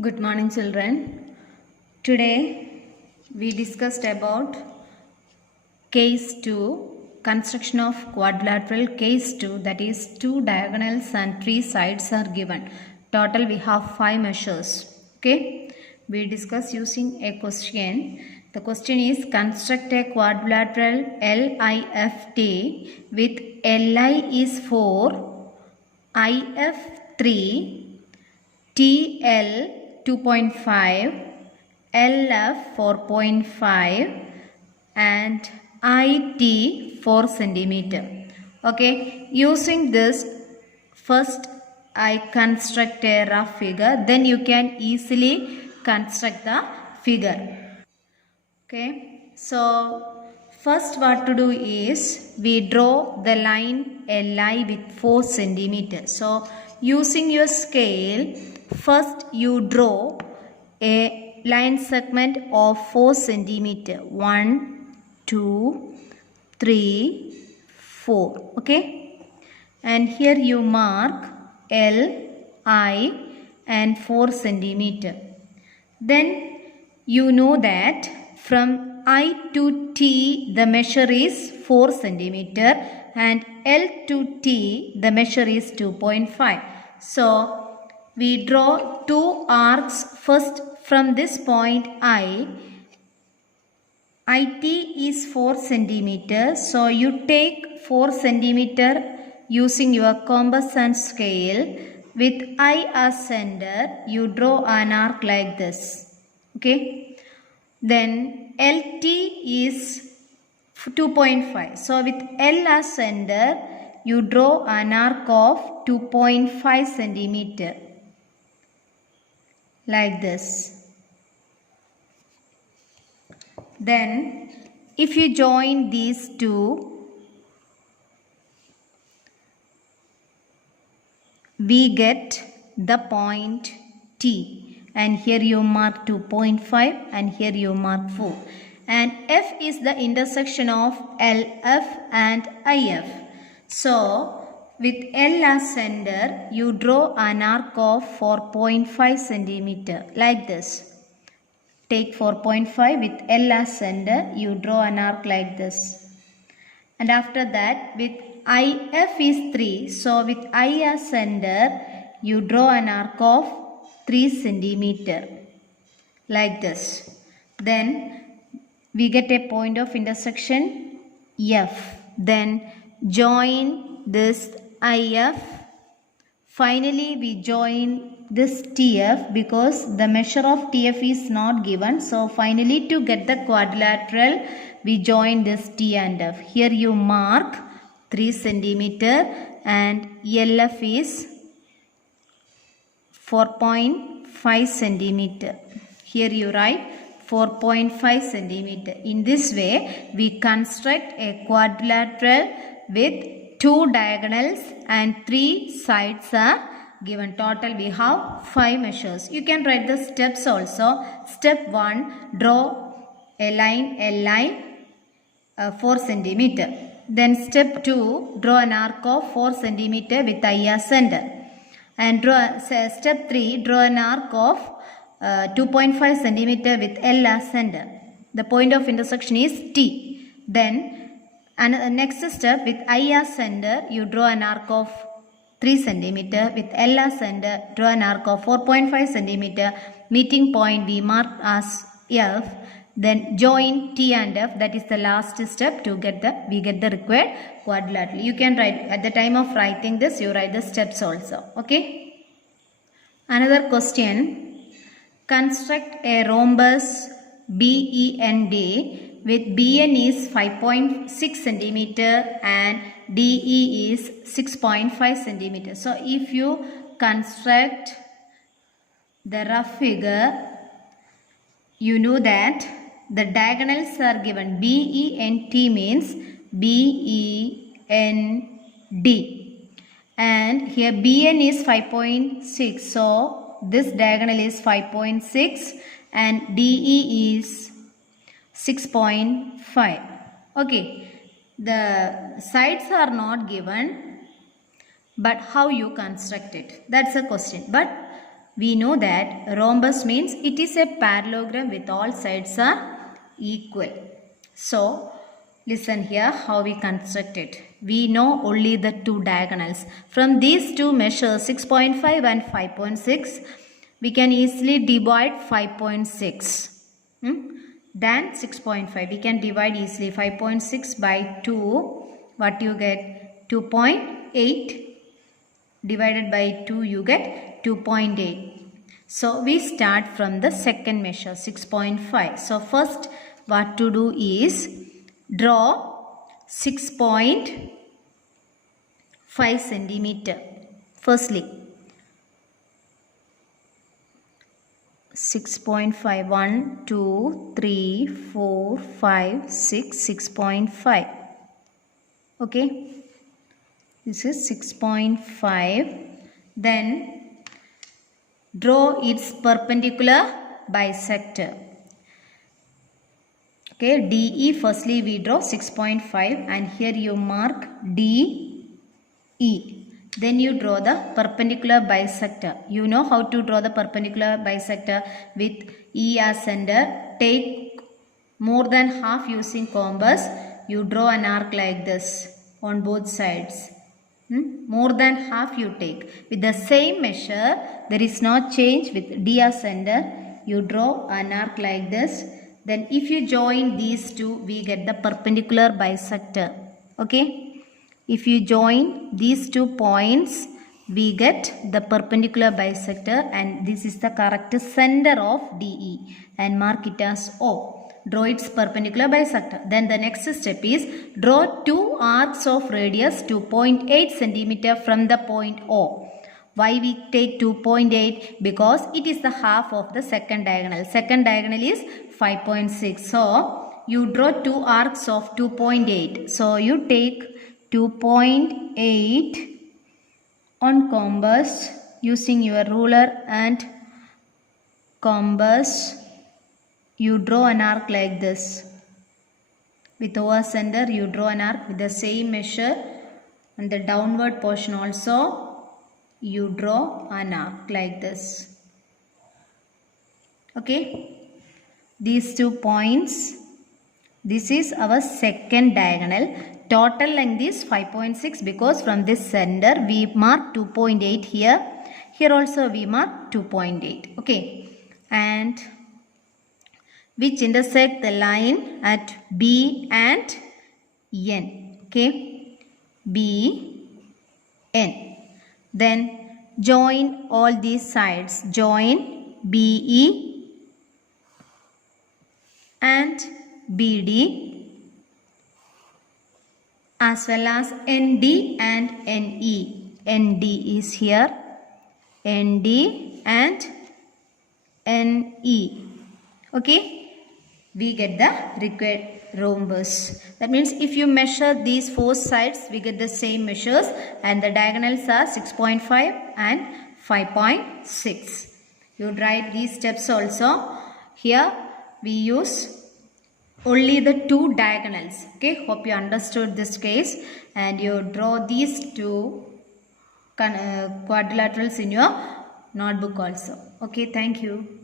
Good morning, children. Today we discussed about case 2, construction of quadrilateral case 2, that is 2 diagonals and 3 sides are given. Total we have 5 measures. Okay, we discuss using a question. The question is construct a quadrilateral LIFT with LI is 4, IF 3, TL 2.5, LF 4.5 and IT 4 centimeter. Okay, using this, first I construct a rough figure, then you can easily construct the figure. Okay, so first what to do is we draw the line LI with 4 centimeter. So using your scale, first you draw a line segment of 4 centimeter. 1, 2, 3, 4. Okay, and here you mark L, I and 4 centimeter. Then you know that from I to T the measure is 4 centimeter and L to T the measure is 2.5. So we draw two arcs first from this point IT is 4 centimeter. So you take 4 centimeter using your compass and scale. With I as center, you draw an arc like this. Okay. Then LT is 2.5. So with L as center, you draw an arc of 2.5 centimeter. Like this. Then if you join these two, we get the point T, and here you mark 2.5 and here you mark 4, and F is the intersection of LF and IF. So with L as center, you draw an arc of 4.5 centimeter like this. Take 4.5 with L as center, you draw an arc like this. And after that, with IF is 3. So with I as center, you draw an arc of 3 centimeter. Like this. Then we get a point of intersection F. Then join this IF. Finally, we join this TF because the measure of TF is not given. So finally, to get the quadrilateral, we join this T and F. Here you mark 3 centimeter and LF is 4.5 centimeter. Here you write 4.5 centimeter. In this way, we construct a quadrilateral with 2 diagonals and 3 sides are given. Total we have 5 measures. You can write the steps also. Step 1, draw a line LI 4 centimeter. Then step 2, draw an arc of 4 centimeter with I as center. And step 3, draw an arc of 2.5 centimeter with L as center. The point of intersection is T. Then next step, with I as center, you draw an arc of 3 centimeter. With L as center, draw an arc of 4.5 centimeter. Meeting point we mark as F. Then join T and F. That is the last step to get the required quadrilateral. You can write at the time of writing this. You write the steps also. Okay. Another question. Construct a rhombus BEND with BN is 5.6 centimeter and DE is 6.5 centimeter. So if you construct the rough figure, you know that the diagonals are given. BENT means BEND, and here BN is 5.6. So this diagonal is 5.6 and DE is 6.5. Okay, the sides are not given, but how you construct it, that's a question. But we know that rhombus means it is a parallelogram with all sides are equal. So, listen here how we construct it. We know only the two diagonals. From these two measures 6.5 and 5.6, we can easily divide 5.6. Then 6.5. We can divide easily 5.6 by 2. What you get? 2.8. Divided by 2 you get 2.8. So we start from the second measure 6.5. So first what to do is draw 6.5 centimeter. Firstly 6.5, 1, 2, 3, 4, 5, 6, 6.5. Okay. This is 6.5. Then draw its perpendicular bisector. Okay, DE firstly we draw 6.5 and here you mark DE. Then you draw the perpendicular bisector. You know how to draw the perpendicular bisector with E as center. Take more than half using compass. You draw an arc like this on both sides. More than half you take. With the same measure, there is no change with D as center. You draw an arc like this. Then if you join these two, we get the perpendicular bisector. Okay. If you join these 2 points, we get the perpendicular bisector and this is the correct center of DE and mark it as O. Draw its perpendicular bisector. Then the next step is draw 2 arcs of radius 2.8 centimeter from the point O. Why we take 2.8? Because it is the half of the second diagonal. Second diagonal is 5.6. So you draw 2 arcs of 2.8. So you take 2.8 on compass using your ruler and compass. You draw an arc like this. With O as center, you draw an arc with the same measure and the downward portion also. You draw an arc like this. Okay. These 2 points. This is our second diagonal. Total length is 5.6 because from this center we mark 2.8 here. Here also we mark 2.8. Okay. And which intersect the line at B and N. Okay. B, N. Then join all these sides. Join BE and BD as well as ND and NE. ND is here. ND and NE. Okay. We get the required rhombus. That means if you measure these 4 sides, we get the same measures and the diagonals are 6.5 and 5.6. You write these steps also. Here we use only the 2 diagonals. Okay, hope you understood this case and you draw these 2 quadrilaterals in your notebook also. Okay, thank you.